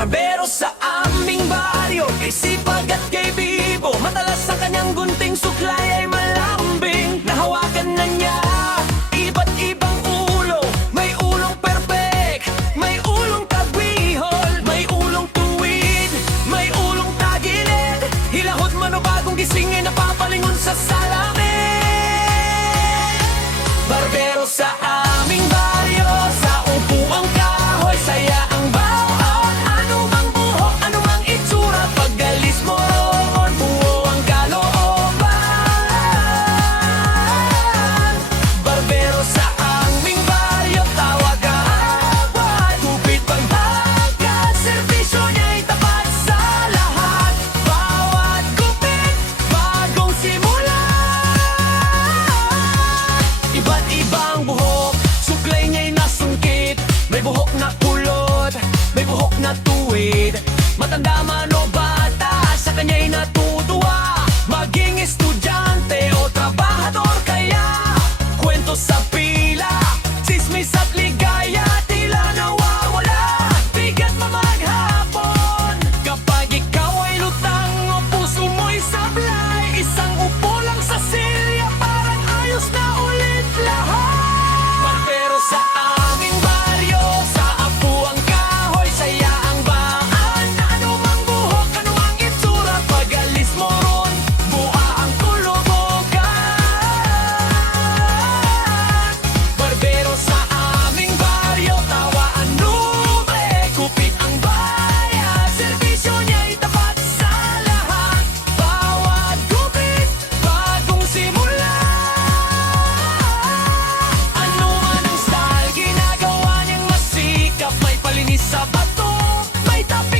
Barbero sa aming baryo, kay sipag at kay bibo. Matalas sa kanyang gunting suklay ay malambing. Nahawakan na niya iba't ibang ulo. May ulong perfect, may ulong tagwihol, may ulong tuwid, may ulong tagilid. Hilahod man o bagong gising ay napapalingon sa salamin. Barbero sa aming baryo, sa upuang kahoy, saya ang baon. Anumang buhok, anumang itsura, pag-alis mo roon, buo ang kalooban. Barbero sa aming baryo, tawag kaagad. Tupid pagbagat, serbisyo niya'y tapat sa lahat. Bawat gupit, bagong simula. Iba't ibang buhok, suklay niya'y nasungkit. May buhok na kulot, may buhok na tuwid. Matanda man o bata, sa kanya'y natutuwa. Maging estudyante o trabahador kaya, kwento sa pila, sismis at ligaya, tila nawawala. Bigat mamaghapon, kapag ikaw ay lutang o puso mo'y sablay. Isang upo lang sa silya, parang ayos na ulit lahat. Barbero sa aming baryo, sa apuang kahoy, saya ang baan. Anumang buhok, anumang itsura, pag-alis mo ron, buha ang kulubugan. Barbero sa aming baryo, tawa ang nube, kupit ang bayad. Serbisyo niya'y tapat sa lahat. Bawat gupit, bagong simula. Ano man ang style, ginagawa niyang masikap. May palinis sa bato, may tapik